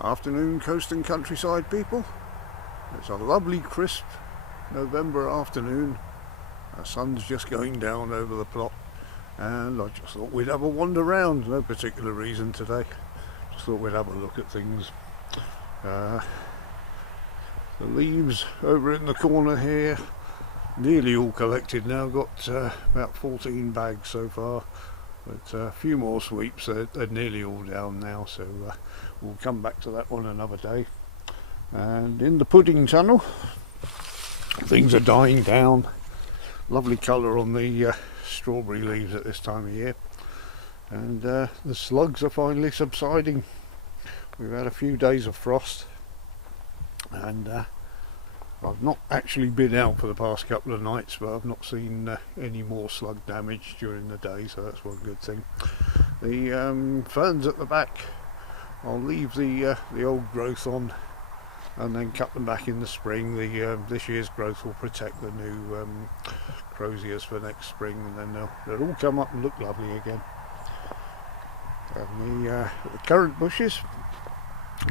Afternoon, coast and countryside people. It's a lovely crisp November afternoon. The sun's just going down over the plot, and I just thought we'd have a wander round. No particular reason today, just thought we'd have a look at things. The leaves over in the corner here, nearly all collected now. Got about 14 bags so far, but a few more sweeps. They're nearly all down now, so we'll come back to that one another day. And in the pudding tunnel, things are dying down. Lovely colour on the strawberry leaves at this time of year, and the slugs are finally subsiding. We've had a few days of frost, and I've not actually been out for the past couple of nights, but I've not seen any more slug damage during the day, so that's one good thing. The ferns at the back, I'll leave the old growth on and then cut them back in the spring. This year's growth will protect the new croziers for next spring, and then they'll all come up and look lovely again. And the currant bushes,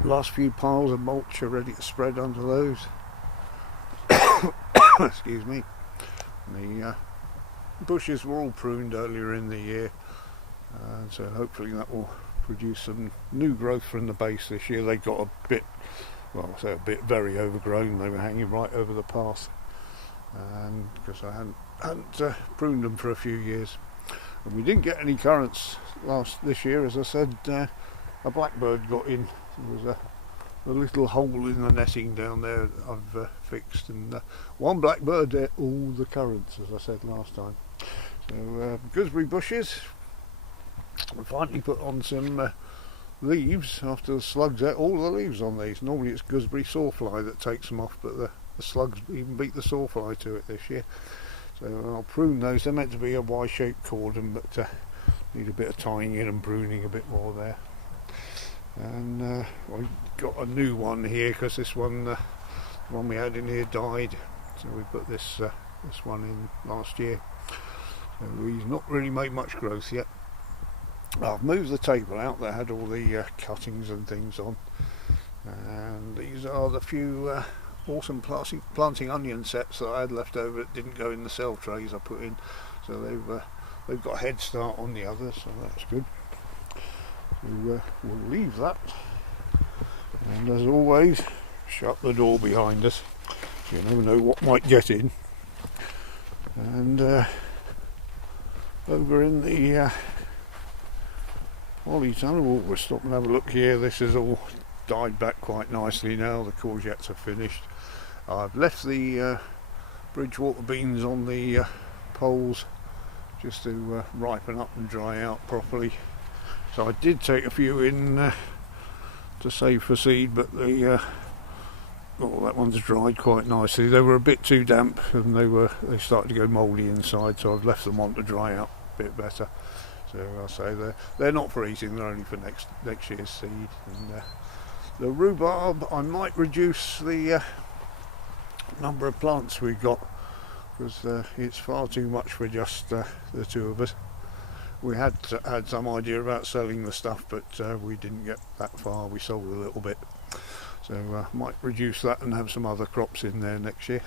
last few piles of mulch are ready to spread under those. Excuse me. The bushes were all pruned earlier in the year, so hopefully that will produce some new growth from the base this year. They got a bit, well, I say a bit, very overgrown. They were hanging right over the path, and because I hadn't pruned them for a few years. And we didn't get any currants this year, as I said. A blackbird got in. There was a little hole in the netting down there that I've fixed, and one blackbird ate all the currants, as I said last time. So gooseberry bushes, we finally put on some leaves after the slugs ate all the leaves on these. Normally it's gooseberry sawfly that takes them off, but the slugs even beat the sawfly to it this year. So I'll prune those. They're meant to be a Y-shaped cordon, but need a bit of tying in and pruning a bit more there. And we got a new one here because this one, the one we had in here, died. So we put this one in last year. So he's not really made much growth yet. I've moved the table out that had all the cuttings and things on, and these are the few awesome planting onion sets that I had left over that didn't go in the cell trays I put in. So they've got a head start on the others, so that's good. So we'll leave that, and as always, shut the door behind us. You never know what might get in. And over in the holly tunnel, we'll stop and have a look here. This has all died back quite nicely now. The courgettes are finished. I've left the Bridgewater beans on the poles just to ripen up and dry out properly. So I did take a few in to save for seed, but that one's dried quite nicely. They were a bit too damp, and they started to go mouldy inside, so I've left them on to dry out a bit better. So I'll say they're not for eating, they're only for next year's seed. And the rhubarb, I might reduce the number of plants we've got, because it's far too much for just the two of us. We had some idea about selling the stuff, but we didn't get that far. We sold a little bit, so might reduce that and have some other crops in there next year.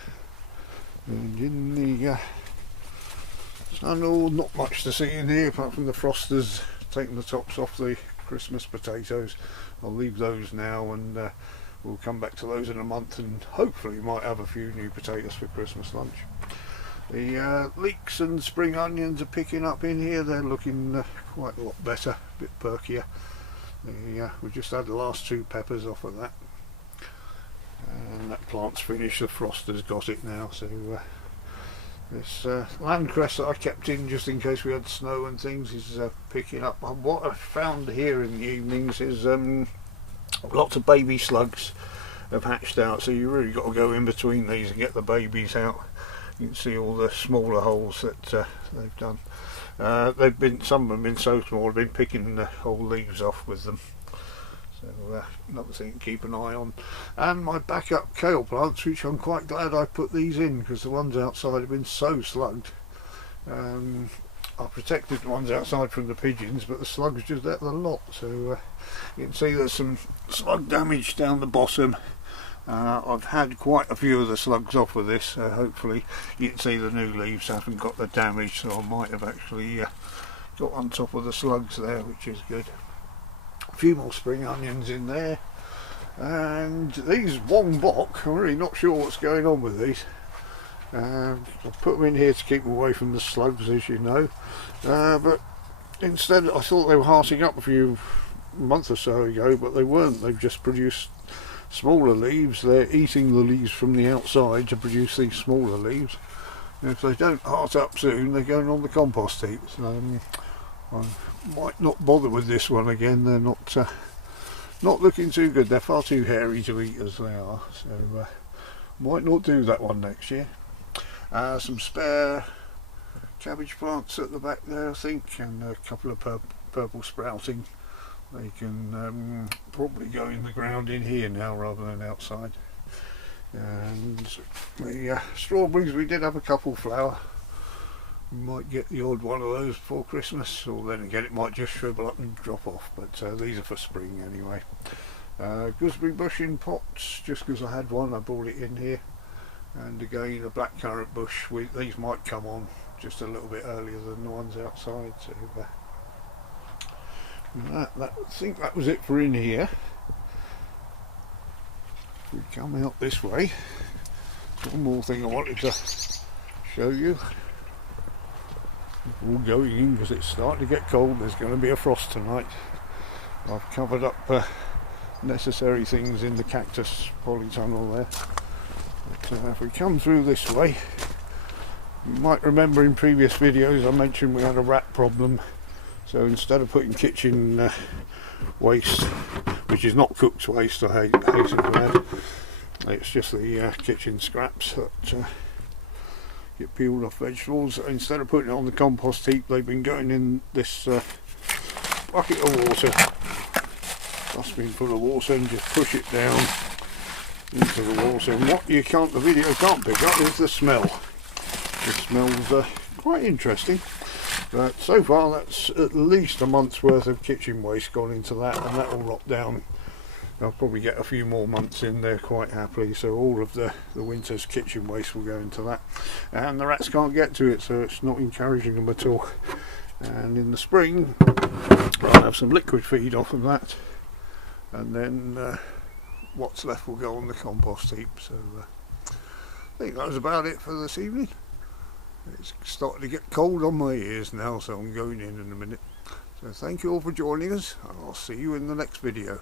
And in the tunnel, not much to see in here apart from the frosters taking the tops off the Christmas potatoes. I'll leave those now, and we'll come back to those in a month, and hopefully might have a few new potatoes for Christmas lunch. The leeks and spring onions are picking up in here. They're looking quite a lot better, a bit perkier. We just had the last two peppers off of that, and that plant's finished. The frost has got it now. So this landcress that I kept in just in case we had snow and things is picking up. What I've found here in the evenings is lots of baby slugs have hatched out, so you really got to go in between these and get the babies out. You can see all the smaller holes that they've done. Some of them have been so small, I've been picking the whole leaves off with them. So another thing to keep an eye on. And my backup kale plants, which I'm quite glad I put these in, because the ones outside have been so slugged. I protected the ones outside from the pigeons, but the slugs just ate the lot. So you can see there's some slug damage down the bottom. I've had quite a few of the slugs off of this, so hopefully you can see the new leaves haven't got the damage, so I might have actually got on top of the slugs there, which is good. A few more spring onions in there, and these Wongbok, I'm really not sure what's going on with these. I'll put them in here to keep them away from the slugs, as you know, but instead I thought they were hearting up a month or so ago, but they weren't. They've just produced smaller leaves. They're eating the leaves from the outside to produce these smaller leaves, and if they don't heart up soon, they're going on the compost heap. So I might not bother with this one again. They're not looking too good. They're far too hairy to eat as they are, so might not do that one next year. Some spare cabbage plants at the back there, I think, and a couple of purple sprouting. They can probably go in the ground in here now rather than outside. And the strawberries, we did have a couple flower. We might get the odd one of those before Christmas, or then again it might just shrivel up and drop off, but these are for spring anyway. Gooseberry bush in pots, just because I had one I brought it in here. And again a blackcurrant bush, these might come on just a little bit earlier than the ones outside. So I think that was it for in here. If we come out this way, one more thing I wanted to show you. We're all going in because it's starting to get cold. There's going to be a frost tonight. I've covered up necessary things in the cactus polytunnel there. But if we come through this way, you might remember in previous videos I mentioned we had a rat problem. So instead of putting kitchen waste, which is not cooked waste, I hasten to add, it's just the kitchen scraps that get peeled off vegetables. Instead of putting it on the compost heap, they've been going in this bucket of water, dustbin full of water, and just push it down into the water. And what the video can't pick up is the smell. The smell's quite interesting. But so far that's at least a month's worth of kitchen waste gone into that, and that will rot down. I'll probably get a few more months in there quite happily, so all of the winter's kitchen waste will go into that. And the rats can't get to it, so it's not encouraging them at all. And in the spring I'll have some liquid feed off of that, and then what's left will go on the compost heap. So I think that was about it for this evening. It's starting to get cold on my ears now, so I'm going in a minute. So thank you all for joining us, and I'll see you in the next video.